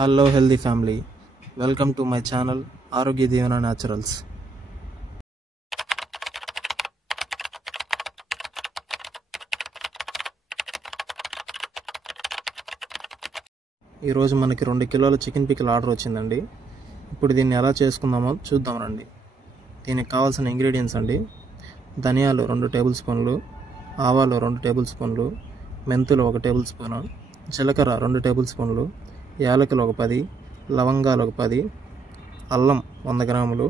Hello healthy family, welcome to my channel ఆరోగ్య దీవెన naturals. ఈరోజు మనకి 2 కిలోల చికెన్ పికిల్ ఆర్డర్ వచ్చిందండి. ఇప్పుడు దీన్ని ఎలా చేసుకుందామో చూద్దాం రండి. దీనికి కావాల్సిన ఇంగ్రీడియంట్స్ అండి: ధనియాలు 2 టేబుల్ స్పూన్లు, ఆవాలు 2 టేబుల్ స్పూన్లు, మెంతులు 1 టేబుల్ స్పూను, జీలకర్ర 2 టేబుల్ స్పూన్లు, యాలకులు 10, లవంగాలు 10, అల్లం 100 గ్రాములు,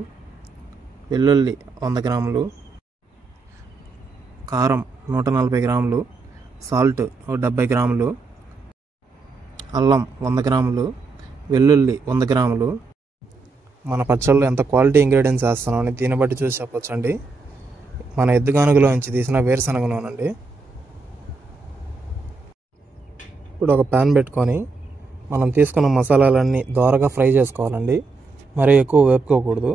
వెల్లుల్లి 100 గ్రాములు, కారం 140 గ్రాములు, సాల్ట్ 70 గ్రాములు, అల్లం 100 గ్రాములు, వెల్లుల్లి 100 గ్రాములు. మన పచ్చళ్ళు ఎంత క్వాలిటీ ఇంగ్రీడియంట్స్ వేస్తున్నామని దీన్ని బట్టి చూసి చెప్పొచ్చండి. మన ఎద్దుగానుగలో నుంచి తీసిన వేరుశనగ నూనె అండి. ఇప్పుడు ఒక ప్యాన్ పెట్టుకొని మనం తీసుకున్న మసాలాలన్నీ దోరగా ఫ్రై చేసుకోవాలండి. మరీ ఎక్కువ వేపుకోకూడదు.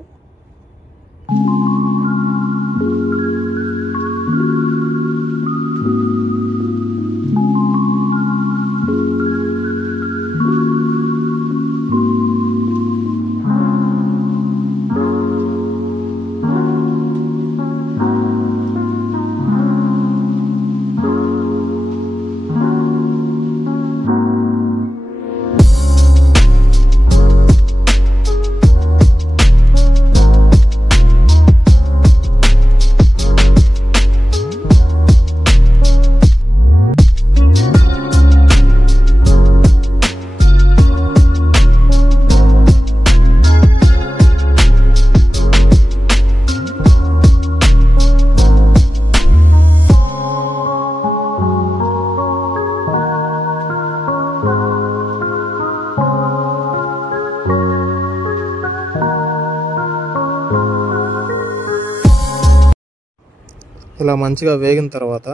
ఇలా మంచిగా వేగిన తర్వాత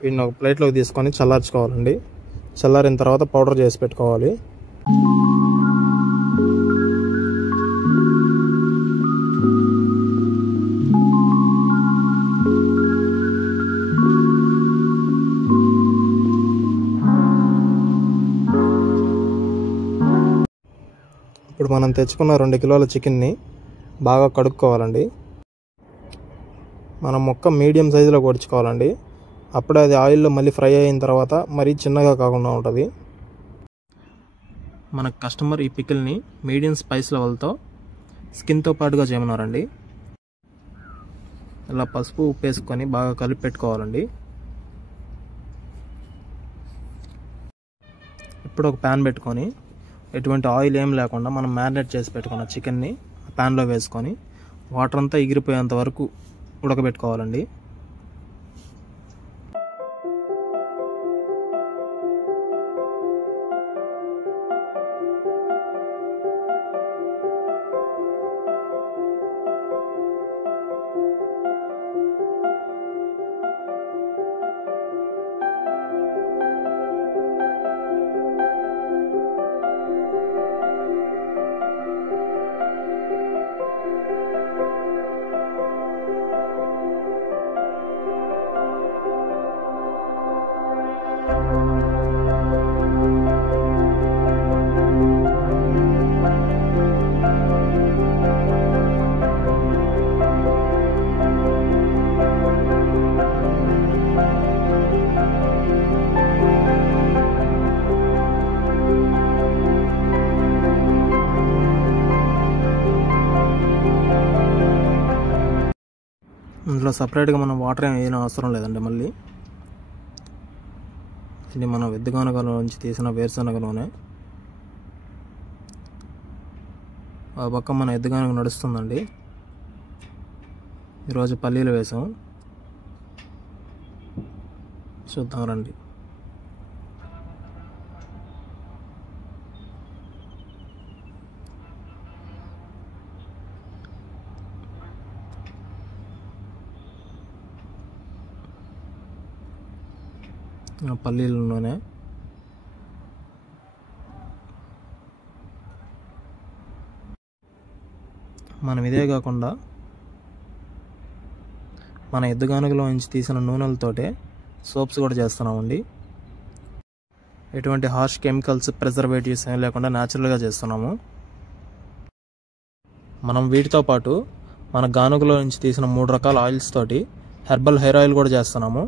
వీటిని ఒక ప్లేట్లోకి తీసుకొని చల్లార్చుకోవాలండి. చల్లారిన తర్వాత పౌడర్ చేసి పెట్టుకోవాలి. ఇప్పుడు మనం తెచ్చుకున్న 2 కిలోల చికెన్ని బాగా కడుక్కోవాలండి. మనం ముక్క మీడియం సైజులో కొడుచుకోవాలండి. అప్పుడే అది ఆయిల్లో మళ్ళీ ఫ్రై అయిన తర్వాత మరీ చిన్నగా కాకుండా ఉంటుంది. మన కస్టమర్ ఈ పికిల్ని మీడియం స్పైస్ లెవెల్తో స్కిన్తో పాటుగా చేయమన్నారండి. ఇలా పసుపు ఉప్పు వేసుకొని బాగా కలిపి పెట్టుకోవాలండి. ఇప్పుడు ఒక ప్యాన్ పెట్టుకొని ఎటువంటి ఆయిల్ ఏం లేకుండా మనం మ్యారినేట్ చేసి పెట్టుకున్న చికెన్ని ప్యాన్లో వేసుకొని వాటర్ అంతా ఎగిరిపోయేంత వరకు ఉడకబెట్టుకోవాలండి. ఇందులో సపరేట్గా మనం వాటర్ ఏం అవసరం లేదండి. మళ్ళీ ఇది మనం ఎద్దుగానుగలో నుంచి తీసిన వేరుశనగ నూనె. ఆ పక్క మన ఎద్దుగానుగ నడుస్తుందండి. ఈరోజు పల్లీలు వేసాం. చూద్దాం రండి. పల్లీల నూనె, మనం ఇదే కాకుండా మన ఎద్దుగానుగలో నుంచి తీసిన నూనెలతోటే సోప్స్ కూడా చేస్తున్నామండి. ఎటువంటి హార్ష్ కెమికల్స్, ప్రిజర్వేటివ్స్ ఏం లేకుండా న్యాచురల్గా చేస్తున్నాము. మనం వీటితో పాటు మన గానుగలో నుంచి తీసిన 3 రకాల ఆయిల్స్ తోటి హెర్బల్ హెయిర్ ఆయిల్ కూడా చేస్తున్నాము.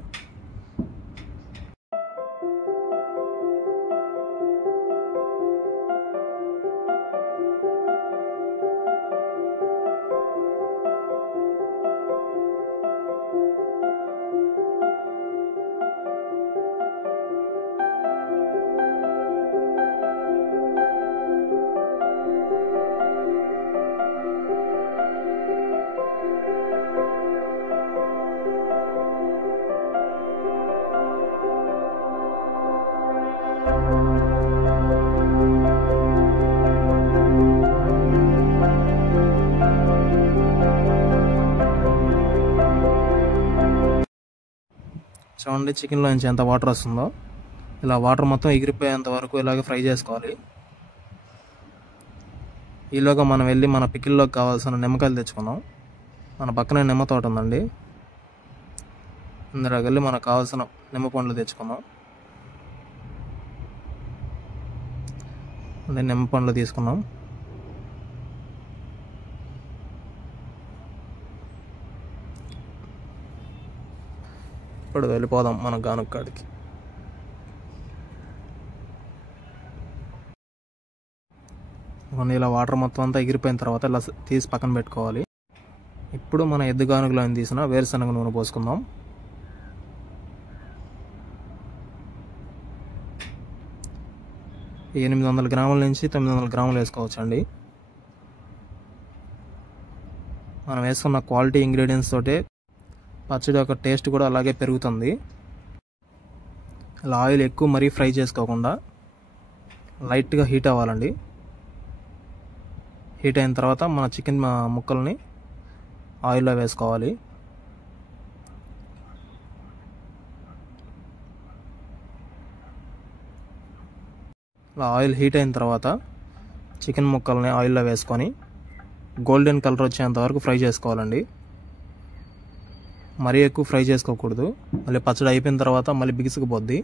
చూడండి, చికెన్లో నుంచి ఎంత వాటర్ వస్తుందో. ఇలా వాటర్ మొత్తం ఎగిరిపోయేంత వరకు ఇలాగే ఫ్రై చేసుకోవాలి. ఈలోగా మనం వెళ్ళి మన పికిల్లోకి కావాల్సిన నిమ్మకాయలు తెచ్చుకుందాం. మన పక్కనే నిమ్మ తోట ఉందండి, ఇందులోకి వెళ్ళి మనకు కావాల్సిన నిమ్మ పండ్లు తెచ్చుకుందాం. అదే నిమ్మ పండ్లు తీసుకున్నాం. ఇప్పుడు వెళ్ళిపోదాం మన గానుగ కాడికి. ఇలా వాటర్ మొత్తం అంతా ఎగిరిపోయిన తర్వాత ఇలా తీసి పక్కన పెట్టుకోవాలి. ఇప్పుడు మన ఎద్దు గానుగలో తీసిన వేరుశనగ నూనె పోసుకుందాం. ఈ 800 గ్రాముల నుంచి 900 గ్రాములు వేసుకోవచ్చు అండి. మనం వేసుకున్న క్వాలిటీ ఇంగ్రీడియంట్స్ తోటే పచ్చడి యొక్క టేస్ట్ కూడా అలాగే పెరుగుతుంది. ఇలా ఆయిల్ ఎక్కువ మరీ ఫ్రై చేసుకోకుండా లైట్గా హీట్ అవ్వాలండి. హీట్ అయిన తర్వాత మన చికెన్ ముక్కల్ని ఆయిల్లో వేసుకోవాలి. ఇలా ఆయిల్ హీట్ అయిన తర్వాత చికెన్ ముక్కల్ని ఆయిల్లో వేసుకొని గోల్డెన్ కలర్ వచ్చేంత వరకు ఫ్రై చేసుకోవాలండి. మరీ ఎక్కువ ఫ్రై చేసుకోకూడదు, మళ్ళీ పచ్చడి అయిపోయిన తర్వాత మళ్ళీ బిగుసుకుపోద్ది.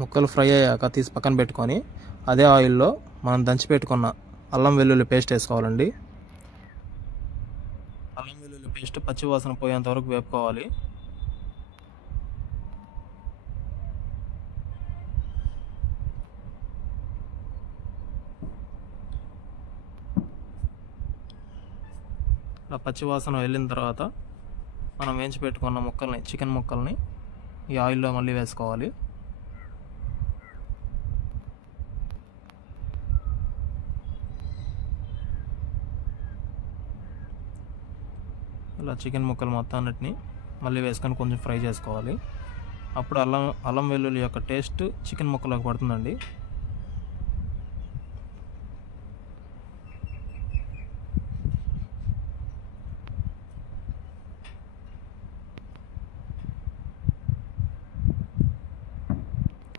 ముక్కలు ఫ్రై అయ్యాక తీసి పక్కన పెట్టుకొని అదే ఆయిల్లో మనం దంచి పెట్టుకున్న అల్లం వెల్లుల్లి పేస్ట్ వేసుకోవాలండి. అల్లం వెల్లుల్లి పేస్ట్ పచ్చి వాసన పోయేంత వరకు వేపుకోవాలి. ఇలా పచ్చి వాసన వెళ్ళిన తర్వాత మనం వేయించి పెట్టుకున్న ముక్కల్ని, చికెన్ ముక్కల్ని ఈ ఆయిల్లో మళ్ళీ వేసుకోవాలి. ఇలా చికెన్ ముక్కలు మొత్తాన్నిటిని మళ్ళీ వేసుకొని కొంచెం ఫ్రై చేసుకోవాలి. అప్పుడు అల్లం వెల్లుల్లి యొక్క టేస్ట్ చికెన్ ముక్కలోకి పడుతుందండి.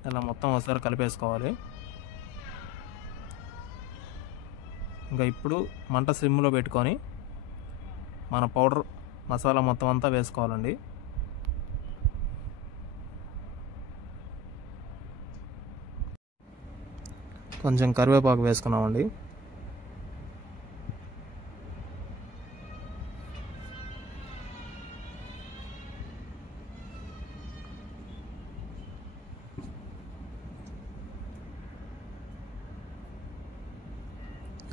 ఇలా మొత్తం ఒకసారి కలిపేసుకోవాలి. ఇంకా ఇప్పుడు మంట సిమ్లో పెట్టుకొని మన పౌడర్ మసాలా మొత్తం అంతా వేసుకోవాలండి. కొంచెం కరివేపాకు వేసుకున్నామండి.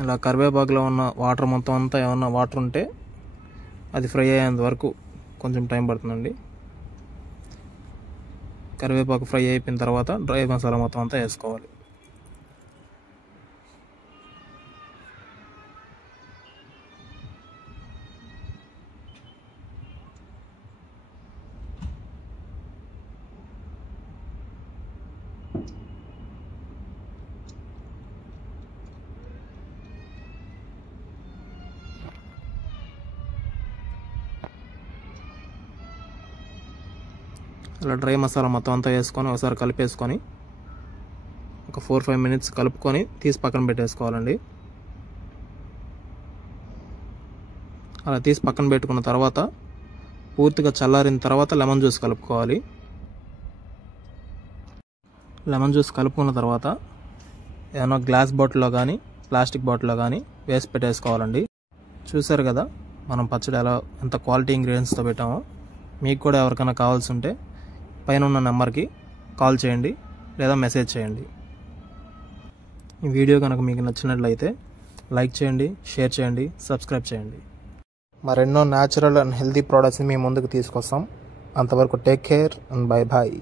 ఇలా కరివేపాకులో ఉన్న వాటర్ మొత్తం అంతా ఏమన్నా వాటర్ ఉంటే అది ఫ్రై అయ్యేంత వరకు కొంచెం టైం పడుతుందండి. కరివేపాకు ఫ్రై అయిపోయిన తర్వాత డ్రై మసాలా మొత్తం అంతా వేసుకోవాలి. ఇలా డ్రై మసాలా మొత్తం అంతా వేసుకొని ఒకసారి కలిపేసుకొని ఒక 4-5 మినిట్స్ కలుపుకొని తీసి పక్కన పెట్టేసుకోవాలండి. అలా తీసి పక్కన పెట్టుకున్న తర్వాత పూర్తిగా చల్లారిన తర్వాత లెమన్ జ్యూస్ కలుపుకోవాలి. లెమన్ జ్యూస్ కలుపుకున్న తర్వాత ఏదైనా గ్లాస్ బాటిల్లో కానీ ప్లాస్టిక్ బాటిల్లో కానీ వేసి పెట్టేసుకోవాలండి. చూసారు కదా మనం పచ్చడి ఎంత క్వాలిటీ ఇంగ్రీడియంట్స్తో పెట్టామో. మీకు కూడా ఎవరికైనా కావాల్సి ఉంటే పైన ఉన్న నెంబర్కి కాల్ చేయండి లేదా మెసేజ్ చేయండి. ఈ వీడియో కనుక మీకు నచ్చినట్లయితే లైక్ చేయండి, షేర్ చేయండి, సబ్స్క్రైబ్ చేయండి. మరెన్నో న్యాచురల్ అండ్ హెల్తీ ప్రోడక్ట్స్ని మీ ముందుకు తీసుకొస్తాం. అంతవరకు take care and bye bye.